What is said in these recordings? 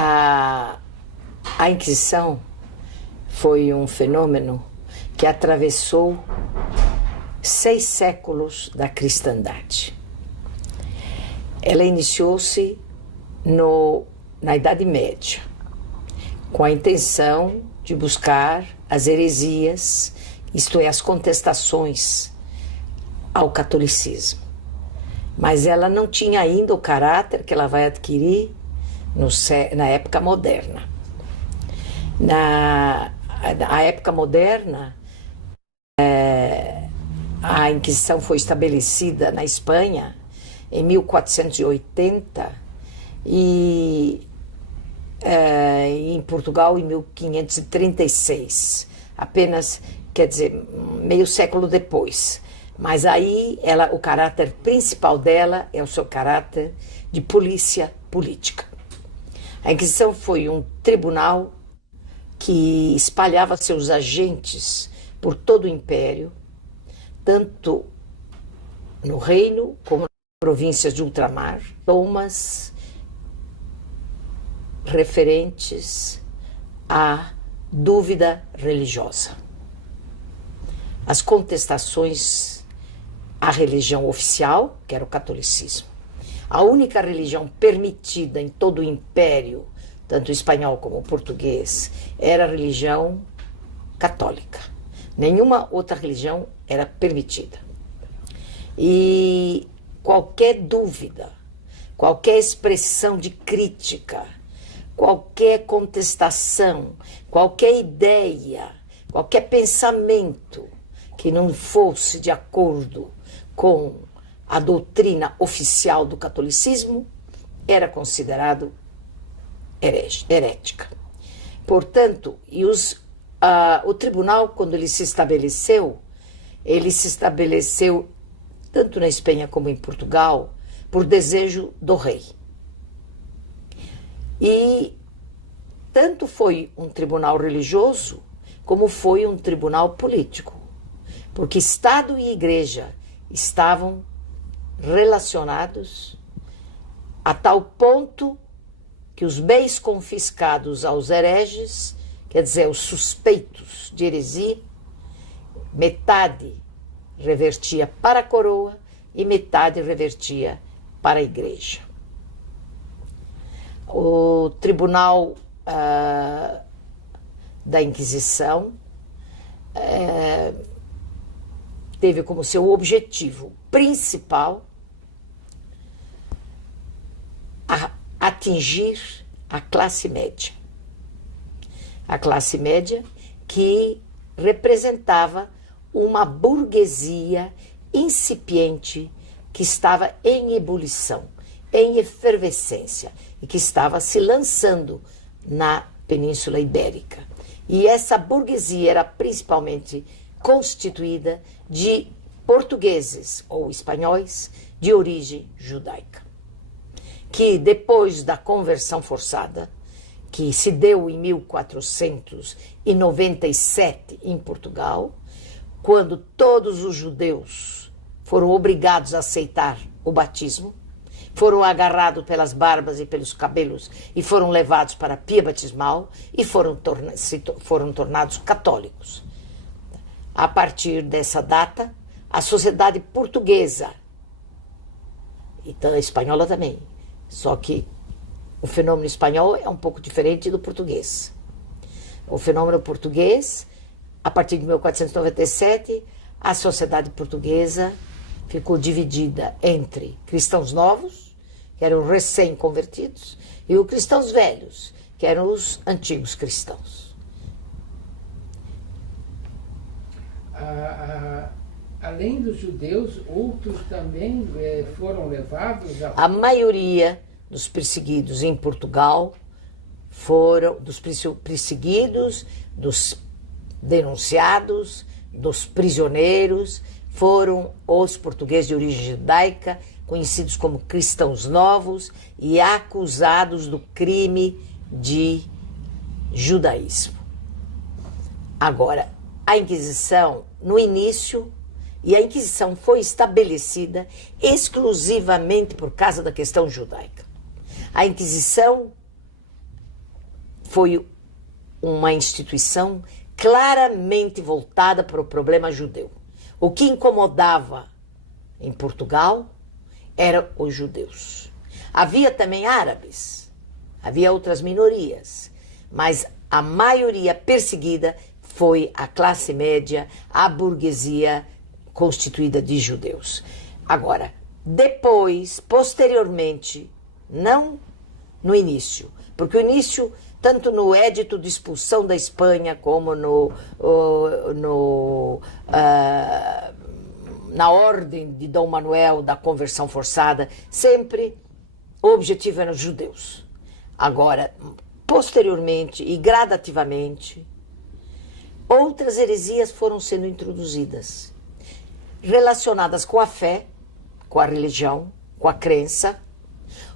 A, a Inquisição foi um fenômeno que atravessou 6 séculos da cristandade. Ela iniciou-se na Idade Média, com a intenção de buscar as heresias, isto é, as contestações ao catolicismo. Mas ela não tinha ainda o caráter que ela vai adquirir na época moderna. Na época moderna, a Inquisição foi estabelecida na Espanha em 1480 e em Portugal em 1536, apenas, quer dizer, meio século depois. Mas aí o caráter principal dela é o seu caráter de polícia política. A Inquisição foi um tribunal que espalhava seus agentes por todo o império, tanto no reino como nas províncias de ultramar, tomas referentes à dúvida religiosa. As contestações à religião oficial, que era o catolicismo. A única religião permitida em todo o império, tanto o espanhol como o português, era a religião católica. Nenhuma outra religião era permitida. E qualquer dúvida, qualquer expressão de crítica, qualquer contestação, qualquer ideia, qualquer pensamento que não fosse de acordo com a doutrina oficial do catolicismo era considerado herética. Portanto, o tribunal, quando ele se estabeleceu tanto na Espanha como em Portugal, por desejo do rei. E tanto foi um tribunal religioso, como foi um tribunal político, porque Estado e Igreja estavam relacionados a tal ponto que os bens confiscados aos hereges, quer dizer, os suspeitos de heresia, metade revertia para a coroa e metade revertia para a Igreja. O Tribunal da Inquisição teve como seu objetivo principal atingir a classe média. A classe média que representava uma burguesia incipiente que estava em ebulição, em efervescência e que estava se lançando na Península Ibérica. E essa burguesia era principalmente constituída de portugueses ou espanhóis de origem judaica, que depois da conversão forçada, que se deu em 1497 em Portugal, quando todos os judeus foram obrigados a aceitar o batismo, foram agarrados pelas barbas e pelos cabelos e foram levados para a pia batismal e foram tornados católicos. A partir dessa data, a sociedade portuguesa, e a espanhola também, só que o fenômeno espanhol é um pouco diferente do português. O fenômeno português, a partir de 1497, a sociedade portuguesa ficou dividida entre cristãos novos, que eram recém-convertidos, e os cristãos velhos, que eram os antigos cristãos. Além dos judeus, outros também foram levados a... A maioria dos perseguidos em Portugal dos perseguidos, dos denunciados, dos prisioneiros, foram os portugueses de origem judaica, conhecidos como cristãos novos e acusados do crime de judaísmo. Agora, a Inquisição, no início, e a Inquisição foi estabelecida exclusivamente por causa da questão judaica. A Inquisição foi uma instituição claramente voltada para o problema judeu. O que incomodava em Portugal eram os judeus. Havia também árabes, havia outras minorias, mas a maioria perseguida foi a classe média, a burguesia constituída de judeus. Agora, depois, posteriormente, não no início, porque o início, tanto no Édito de Expulsão da Espanha, como na ordem de Dom Manuel da conversão forçada, sempre o objetivo eram os judeus. Agora, posteriormente e gradativamente, outras heresias foram sendo introduzidas, relacionadas com a fé, com a religião, com a crença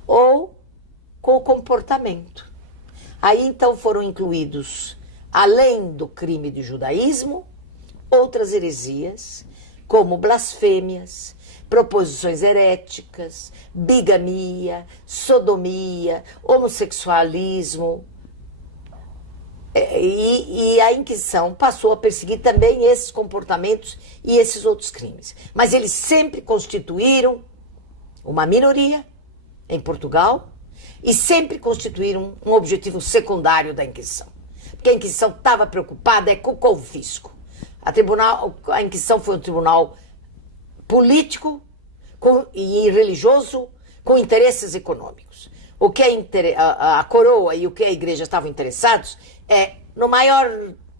ou com o comportamento. Aí então foram incluídos, além do crime de judaísmo, outras heresias, como blasfêmias, proposições heréticas, bigamia, sodomia, homossexualismo. E a Inquisição passou a perseguir também esses comportamentos e esses outros crimes. Mas eles sempre constituíram uma minoria em Portugal e sempre constituíram um objetivo secundário da Inquisição. Porque a Inquisição estava preocupada com o confisco. A Inquisição foi um tribunal político e religioso com interesses econômicos. O que a coroa e o que a igreja estavam interessados é no maior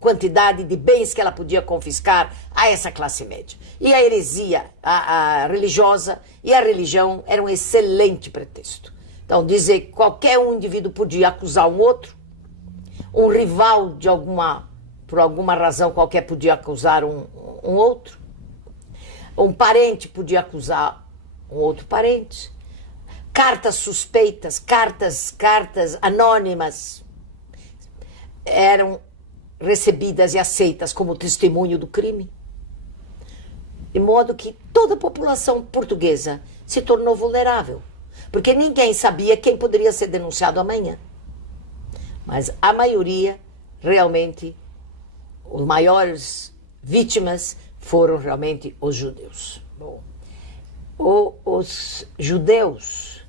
quantidade de bens que ela podia confiscar a essa classe média. E a heresia a religiosa e a religião era um excelente pretexto. Então, dizer que qualquer um indivíduo podia acusar um outro, um rival por alguma razão qualquer podia acusar um outro, um parente podia acusar um outro parente, cartas suspeitas, cartas anônimas eram recebidas e aceitas como testemunho do crime. De modo que toda a população portuguesa se tornou vulnerável, porque ninguém sabia quem poderia ser denunciado amanhã. Mas a maioria, realmente, os maiores vítimas foram realmente os judeus. Bom, os judeus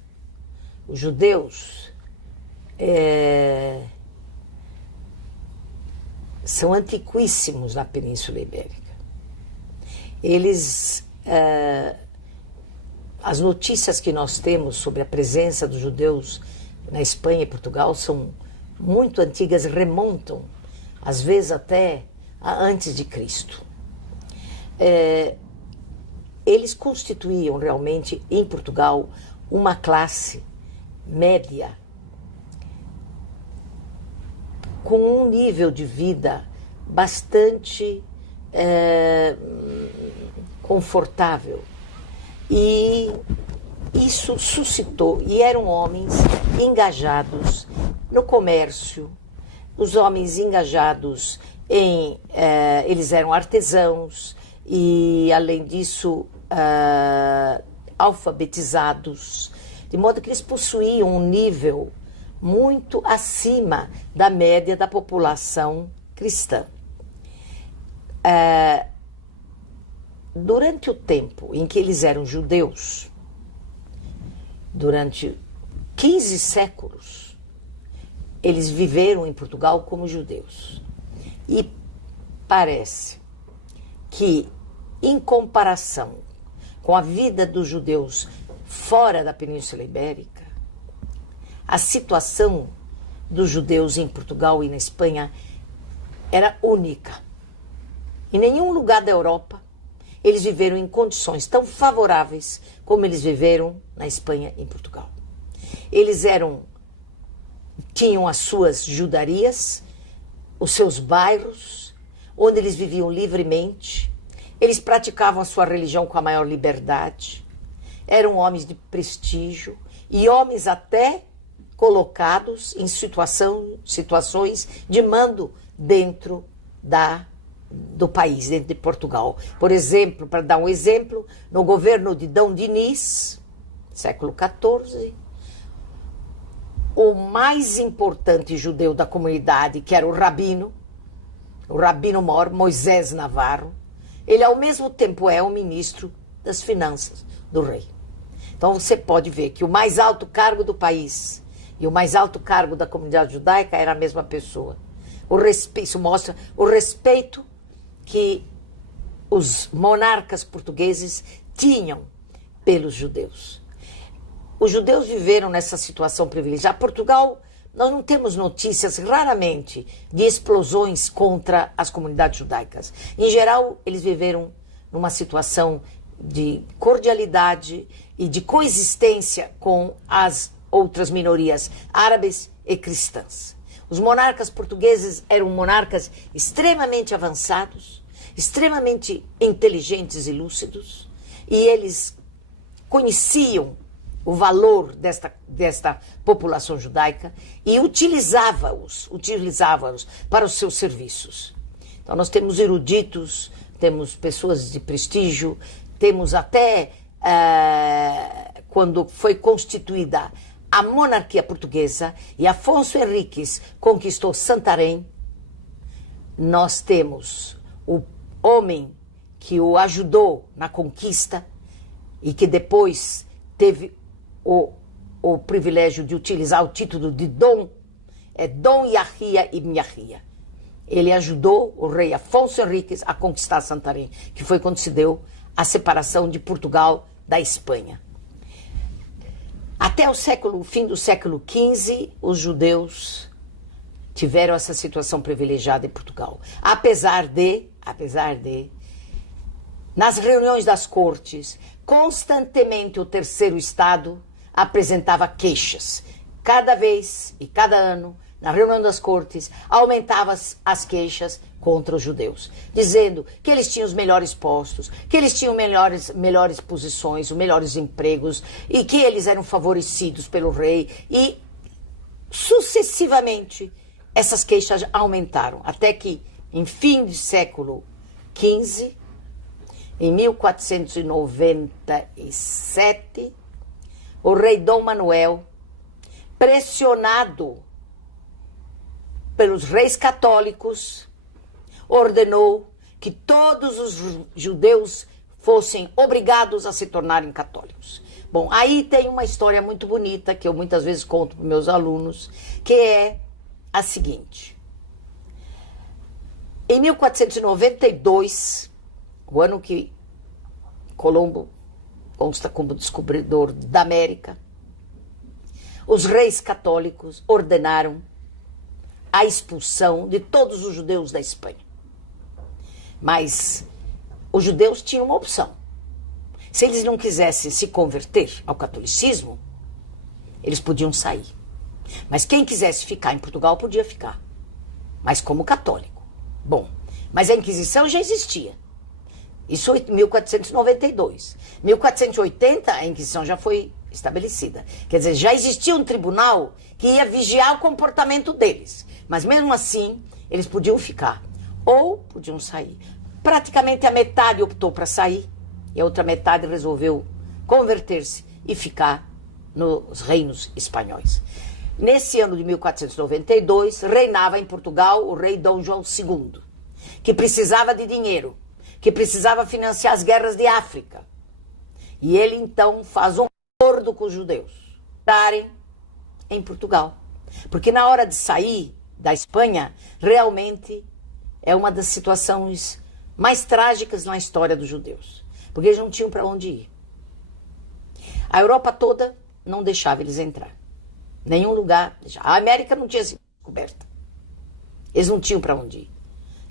são antiquíssimos na Península Ibérica. As notícias que nós temos sobre a presença dos judeus na Espanha e Portugal são muito antigas, remontam, às vezes até antes de Cristo. Eles constituíam realmente, em Portugal, uma classe média com um nível de vida bastante confortável. E isso suscitou, e eram homens engajados no comércio, os homens engajados eles eram artesãos e, além disso, alfabetizados, de modo que eles possuíam um nível muito acima da média da população cristã. Durante o tempo em que eles eram judeus, durante 15 séculos, eles viveram em Portugal como judeus. E parece que, em comparação com a vida dos judeus fora da Península Ibérica, a situação dos judeus em Portugal e na Espanha era única. Em nenhum lugar da Europa eles viveram em condições tão favoráveis como eles viveram na Espanha e em Portugal. Eles tinham as suas judarias, os seus bairros, onde eles viviam livremente, eles praticavam a sua religião com a maior liberdade, eram homens de prestígio e homens até colocados em situações de mando dentro do país, dentro de Portugal. Por exemplo, para dar um exemplo, no governo de Dom Dinis, século XIV, o mais importante judeu da comunidade, que era o rabino mor, Moisés Navarro, ele ao mesmo tempo é o ministro das finanças do rei. Então você pode ver que o mais alto cargo do país e o mais alto cargo da comunidade judaica era a mesma pessoa. Isso mostra o respeito que os monarcas portugueses tinham pelos judeus. Os judeus viveram nessa situação privilegiada. Portugal, nós não temos notícias, raramente, de explosões contra as comunidades judaicas. Em geral, eles viveram numa situação de cordialidade e de coexistência com as outras minorias árabes e cristãs. Os monarcas portugueses eram monarcas extremamente avançados, extremamente inteligentes e lúcidos, e eles conheciam o valor desta população judaica e utilizavam-os para os seus serviços. Então nós temos eruditos, temos pessoas de prestígio, temos até, quando foi constituída a monarquia portuguesa e Afonso Henriques conquistou Santarém, nós temos o homem que o ajudou na conquista e que depois teve o privilégio de utilizar o título de Dom, é Dom Yahia ibn Yahia. Ele ajudou o rei Afonso Henriques a conquistar Santarém, que foi quando se deu a separação de Portugal da Espanha. Até o fim do século XV, os judeus tiveram essa situação privilegiada em Portugal. Apesar de, nas reuniões das cortes, constantemente o terceiro Estado apresentava queixas. Cada vez e cada ano, na reunião das cortes, aumentavam as queixas contra os judeus, dizendo que eles tinham os melhores postos, que eles tinham melhores posições, os melhores empregos, e que eles eram favorecidos pelo rei, e sucessivamente essas queixas aumentaram, até que, em fim do século XV, em 1497, o rei Dom Manuel, pressionado pelos reis católicos, ordenou que todos os judeus fossem obrigados a se tornarem católicos. Bom, aí tem uma história muito bonita que eu muitas vezes conto para meus alunos, que é a seguinte. Em 1492, o ano que Colombo consta como descobridor da América, os reis católicos ordenaram a expulsão de todos os judeus da Espanha. Mas os judeus tinham uma opção. Se eles não quisessem se converter ao catolicismo, eles podiam sair. Mas quem quisesse ficar em Portugal podia ficar, mas como católico. Bom, mas a Inquisição já existia. Isso em 1492. 1480, a Inquisição já foi estabelecida. Quer dizer, já existia um tribunal que ia vigiar o comportamento deles. Mas mesmo assim, eles podiam ficar ou podiam sair. Praticamente a metade optou para sair e a outra metade resolveu converter-se e ficar nos reinos espanhóis. Nesse ano de 1492, reinava em Portugal o rei Dom João II, que precisava de dinheiro, que precisava financiar as guerras de África. E ele então faz um acordo com os judeus estarem em Portugal. Porque na hora de sair da Espanha, realmente é uma das situações mais trágicas na história dos judeus. Porque eles não tinham para onde ir. A Europa toda não deixava eles entrar. Nenhum lugar. A América não tinha sido descoberta. Eles não tinham para onde ir.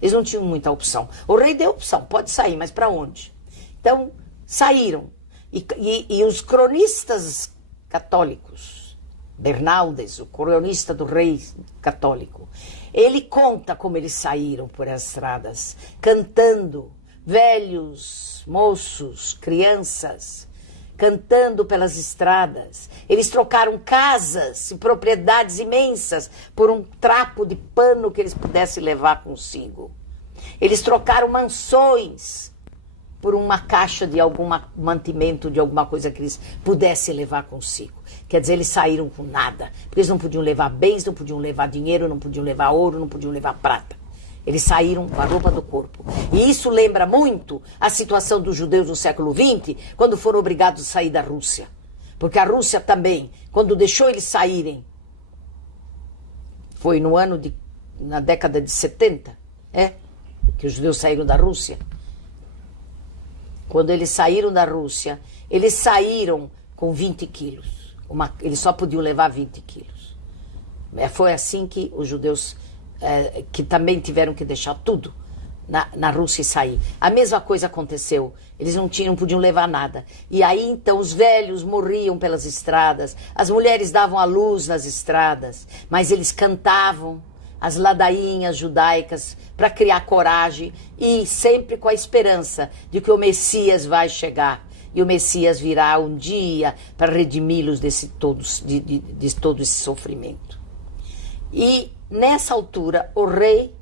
Eles não tinham muita opção. O rei deu opção, pode sair, mas para onde? Então, saíram. E os cronistas católicos, Bernaldes, o cronista do rei católico, ele conta como eles saíram por as estradas, cantando, velhos, moços, crianças, cantando pelas estradas. Eles trocaram casas e propriedades imensas por um trapo de pano que eles pudessem levar consigo. Eles trocaram mansões por uma caixa de algum mantimento, de alguma coisa que eles pudessem levar consigo. Quer dizer, eles saíram com nada, porque eles não podiam levar bens, não podiam levar dinheiro, não podiam levar ouro, não podiam levar prata. Eles saíram com a roupa do corpo. E isso lembra muito a situação dos judeus no século XX, quando foram obrigados a sair da Rússia. Porque a Rússia também, quando deixou eles saírem, foi na década de 70, que os judeus saíram da Rússia. Quando eles saíram da Rússia, eles saíram com 20 quilos. Eles só podiam levar 20 quilos. Foi assim que os judeus, que também tiveram que deixar tudo na Rússia e sair. A mesma coisa aconteceu. Eles não podiam levar nada. E aí, então, os velhos morriam pelas estradas. As mulheres davam à luz nas estradas. Mas eles cantavam as ladainhas judaicas para criar coragem e sempre com a esperança de que o Messias vai chegar. E o Messias virá um dia para redimi-los de todo esse sofrimento. E, nessa altura, o rei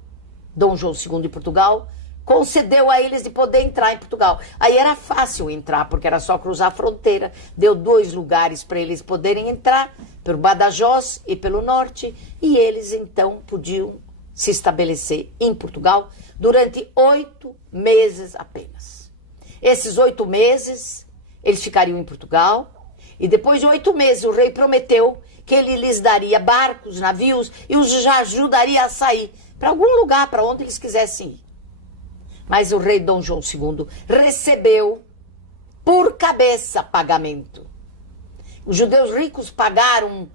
Dom João II de Portugal concedeu a eles de poder entrar em Portugal. Aí era fácil entrar, porque era só cruzar a fronteira. Deu 2 lugares para eles poderem entrar, pelo Badajoz e pelo norte, e eles então podiam se estabelecer em Portugal durante 8 meses apenas. Esses 8 meses, eles ficariam em Portugal, e depois de 8 meses o rei prometeu que ele lhes daria barcos, navios, e os ajudaria a sair para algum lugar, para onde eles quisessem ir. Mas o rei Dom João II recebeu por cabeça pagamento. Os judeus ricos pagaram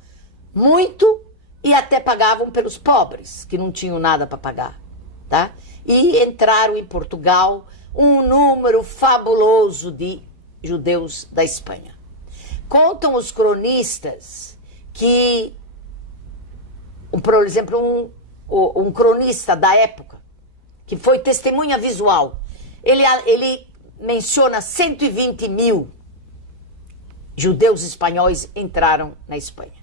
muito e até pagavam pelos pobres, que não tinham nada para pagar, tá? E entraram em Portugal um número fabuloso de judeus da Espanha. Contam os cronistas que, por exemplo, um cronista da época, que foi testemunha visual, ele menciona 120 mil judeus espanhóis entraram na Espanha.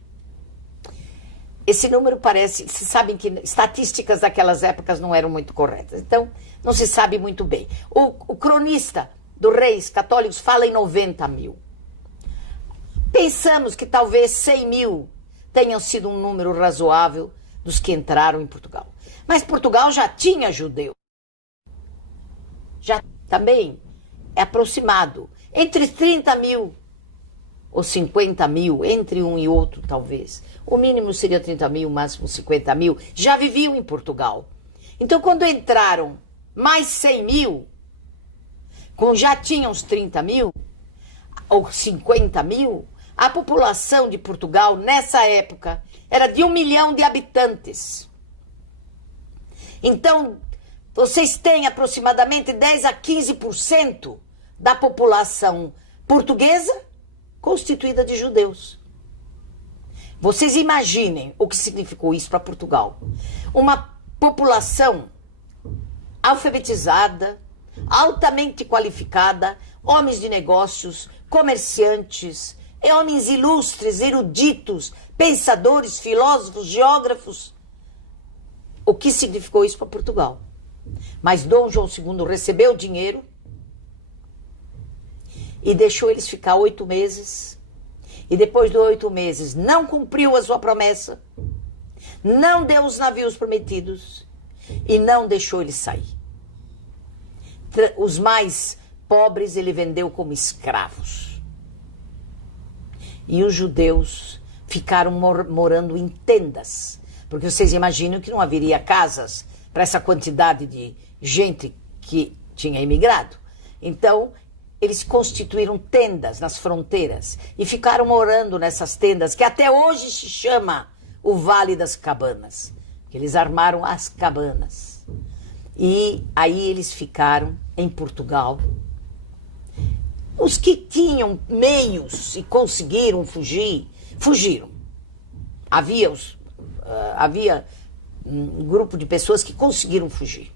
Esse número parece... Se sabem que estatísticas daquelas épocas não eram muito corretas, então não se sabe muito bem. O cronista dos reis católicos fala em 90 mil. Pensamos que talvez 100 mil tenham sido um número razoável dos que entraram em Portugal. Mas Portugal já tinha judeu. Já também é aproximado. Entre 30 mil ou 50 mil, entre um e outro talvez. O mínimo seria 30 mil, o máximo 50 mil. Já viviam em Portugal. Então quando entraram mais 100 mil, já tinham os 30 mil ou 50 mil, a população de Portugal nessa época era de 1 milhão de habitantes. Então, vocês têm aproximadamente 10 a 15% da população portuguesa constituída de judeus. Vocês imaginem o que significou isso para Portugal. Uma população alfabetizada, altamente qualificada, homens de negócios, comerciantes, homens ilustres, eruditos, pensadores, filósofos, geógrafos. O que significou isso para Portugal? Mas Dom João II recebeu dinheiro e deixou eles ficar 8 meses. E depois de 8 meses não cumpriu a sua promessa, não deu os navios prometidos e não deixou eles sair. Os mais pobres ele vendeu como escravos. E os judeus ficaram morando em tendas, porque vocês imaginam que não haveria casas para essa quantidade de gente que tinha imigrado. Então, eles constituíram tendas nas fronteiras e ficaram morando nessas tendas, que até hoje se chama o Vale das Cabanas. Eles armaram as cabanas. E aí eles ficaram em Portugal. Os que tinham meios e conseguiram fugir, fugiram. Havia um grupo de pessoas que conseguiram fugir.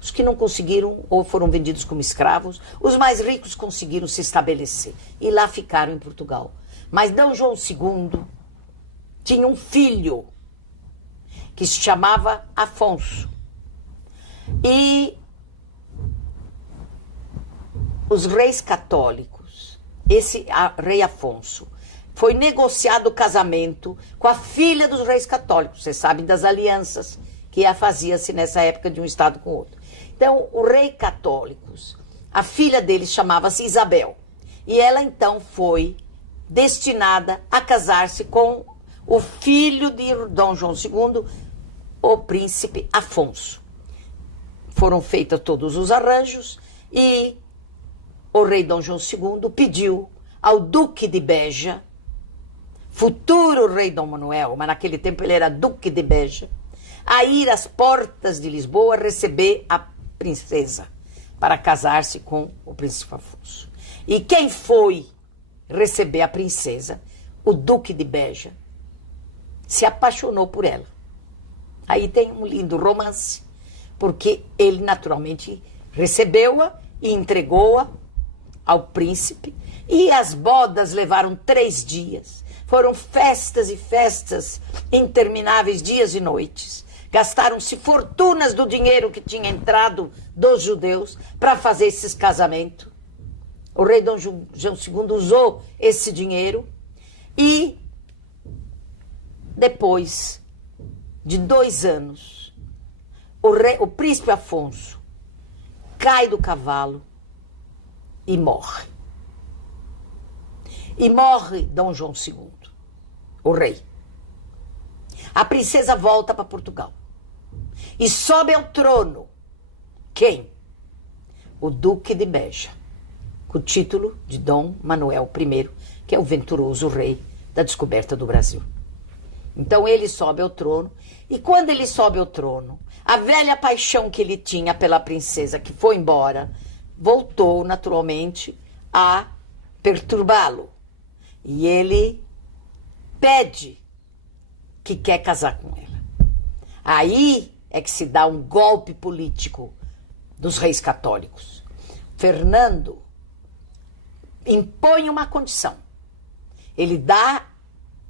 Os que não conseguiram ou foram vendidos como escravos, os mais ricos conseguiram se estabelecer e lá ficaram em Portugal. Mas Dom João II tinha um filho que se chamava Afonso. E os reis católicos, rei Afonso, foi negociado o casamento com a filha dos reis católicos. Vocês sabem das alianças que fazia-se nessa época de um estado com o outro. Então, o rei católicos, a filha dele chamava-se Isabel. E ela, então, foi destinada a casar-se com o filho de Dom João II, o príncipe Afonso. Foram feitos todos os arranjos e o rei Dom João II pediu ao duque de Beja, futuro rei Dom Manuel, mas naquele tempo ele era duque de Beja, a ir às portas de Lisboa receber a princesa para casar-se com o príncipe Afonso. E quem foi receber a princesa? O duque de Beja se apaixonou por ela. Aí tem um lindo romance, porque ele naturalmente recebeu-a e entregou-a ao príncipe, e as bodas levaram 3 dias. Foram festas e festas, intermináveis dias e noites. Gastaram-se fortunas do dinheiro que tinha entrado dos judeus para fazer esses casamentos. O rei Dom João II usou esse dinheiro e depois de 2 anos, o príncipe Afonso cai do cavalo e morre. E morre Dom João II, o rei. A princesa volta para Portugal e sobe ao trono. Quem? O duque de Beja, com o título de Dom Manuel I, que é o venturoso rei da descoberta do Brasil. Então ele sobe ao trono, e quando ele sobe ao trono, a velha paixão que ele tinha pela princesa, que foi embora, voltou naturalmente a perturbá-lo. E ele pede que quer casar com ela. Aí é que se dá um golpe político dos reis católicos. Fernando impõe uma condição. Ele dá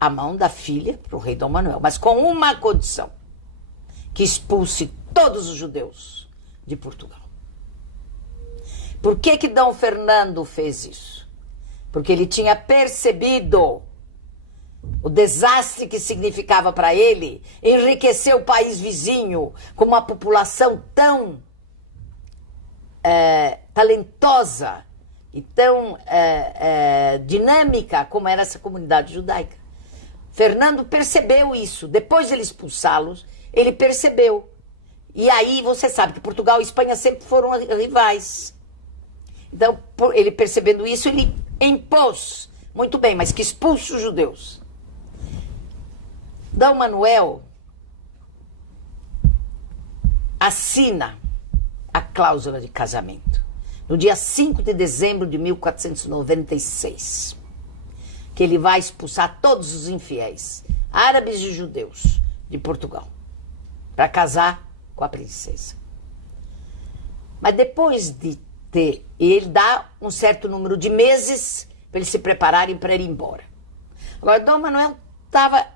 a mão da filha para o rei Dom Manuel, mas com uma condição: que expulse todos os judeus de Portugal. Por que que Dom Fernando fez isso? Porque ele tinha percebido o desastre que significava para ele enriquecer o país vizinho com uma população tão talentosa e tão dinâmica como era essa comunidade judaica. Fernando percebeu isso. Depois de ele expulsá-los, ele percebeu. E aí você sabe que Portugal e Espanha sempre foram rivais. Então, ele percebendo isso, ele impôs, muito bem, mas que expulse os judeus. Dom Manuel assina a cláusula de casamento no dia 5 de dezembro de 1496, que ele vai expulsar todos os infiéis, árabes e judeus, de Portugal, para casar com a princesa. Mas depois de ter, ele dá um certo número de meses para eles se prepararem para ir embora. Agora, Dom Manuel estava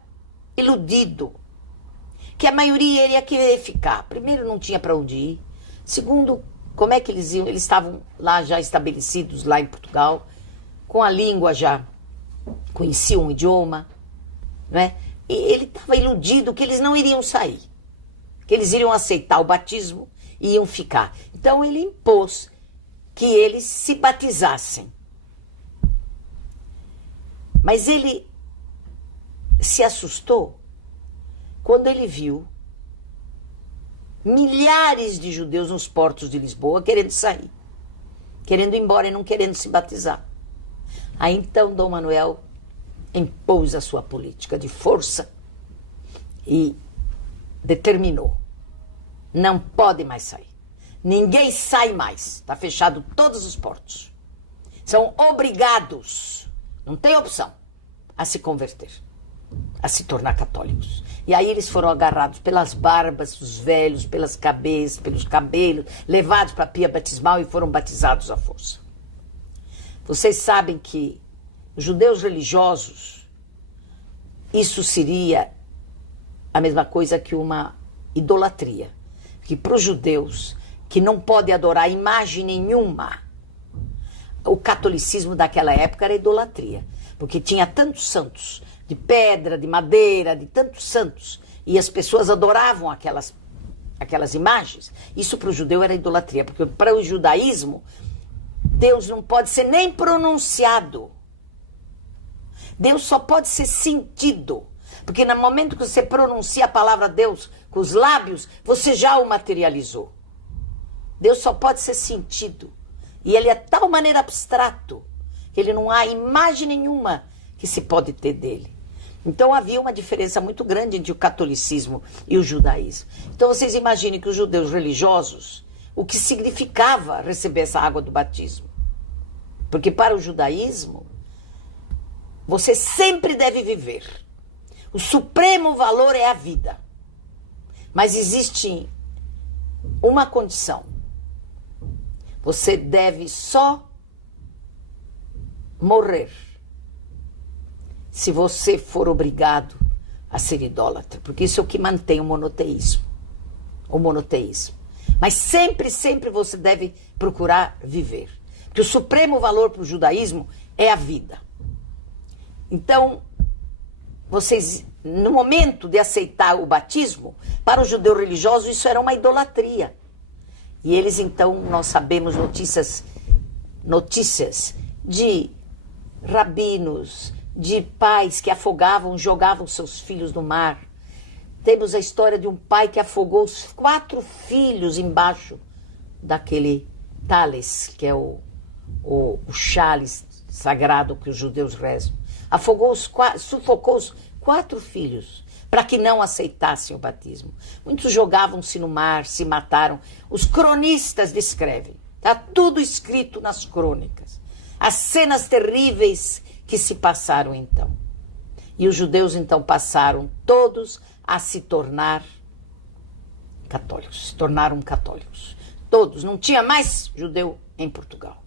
iludido, que a maioria ele ia querer ficar. Primeiro, não tinha para onde ir. Segundo, como é que eles iam? Eles estavam lá já estabelecidos, lá em Portugal, com a língua já, conheciam o idioma, né? E ele estava iludido que eles não iriam sair, que eles iriam aceitar o batismo e iam ficar. Então ele impôs que eles se batizassem. Mas ele se assustou quando ele viu milhares de judeus nos portos de Lisboa querendo sair, querendo ir embora e não querendo se batizar. Aí então Dom Manuel impôs a sua política de força e determinou: não pode mais sair. Ninguém sai mais. Está fechado todos os portos. São obrigados, não tem opção, a se converter, a se tornar católicos. E aí eles foram agarrados pelas barbas dos velhos, pelas cabeças, pelos cabelos, levados para a pia batismal e foram batizados à força. Vocês sabem que os judeus religiosos, isso seria a mesma coisa que uma idolatria. Que para os judeus, que não pode adorar imagem nenhuma, o catolicismo daquela época era idolatria, porque tinha tantos santos, de pedra, de madeira, de tantos santos, e as pessoas adoravam aquelas imagens. Isso para o judeu era idolatria, porque para o judaísmo, Deus não pode ser nem pronunciado. Deus só pode ser sentido, porque no momento que você pronuncia a palavra Deus com os lábios, você já o materializou. Deus só pode ser sentido. E ele é de tal maneira abstrato que ele não há imagem nenhuma que se pode ter dele. Então havia uma diferença muito grande entre o catolicismo e o judaísmo. Então vocês imaginem que os judeus religiosos, o que significava receber essa água do batismo. Porque para o judaísmo, você sempre deve viver. O supremo valor é a vida. Mas existe uma condição. Você deve só morrer se você for obrigado a ser idólatra. Porque isso é o que mantém o monoteísmo. O monoteísmo. Mas sempre, sempre você deve procurar viver. Porque o supremo valor para o judaísmo é a vida. Então, vocês, no momento de aceitar o batismo, para o judeu religioso isso era uma idolatria. E eles, então, nós sabemos notícias de rabinos, de pais que afogavam, jogavam seus filhos no mar. Temos a história de um pai que afogou os 4 filhos embaixo daquele Thales, que é o cálice sagrado que os judeus rezam. Sufocou os 4 filhos para que não aceitassem o batismo. Muitos jogavam-se no mar, se mataram. Os cronistas descrevem. Está tudo escrito nas crônicas. As cenas terríveis que se passaram então. E os judeus então passaram todos a se tornar católicos. Se tornaram católicos. Todos. Não tinha mais judeu em Portugal.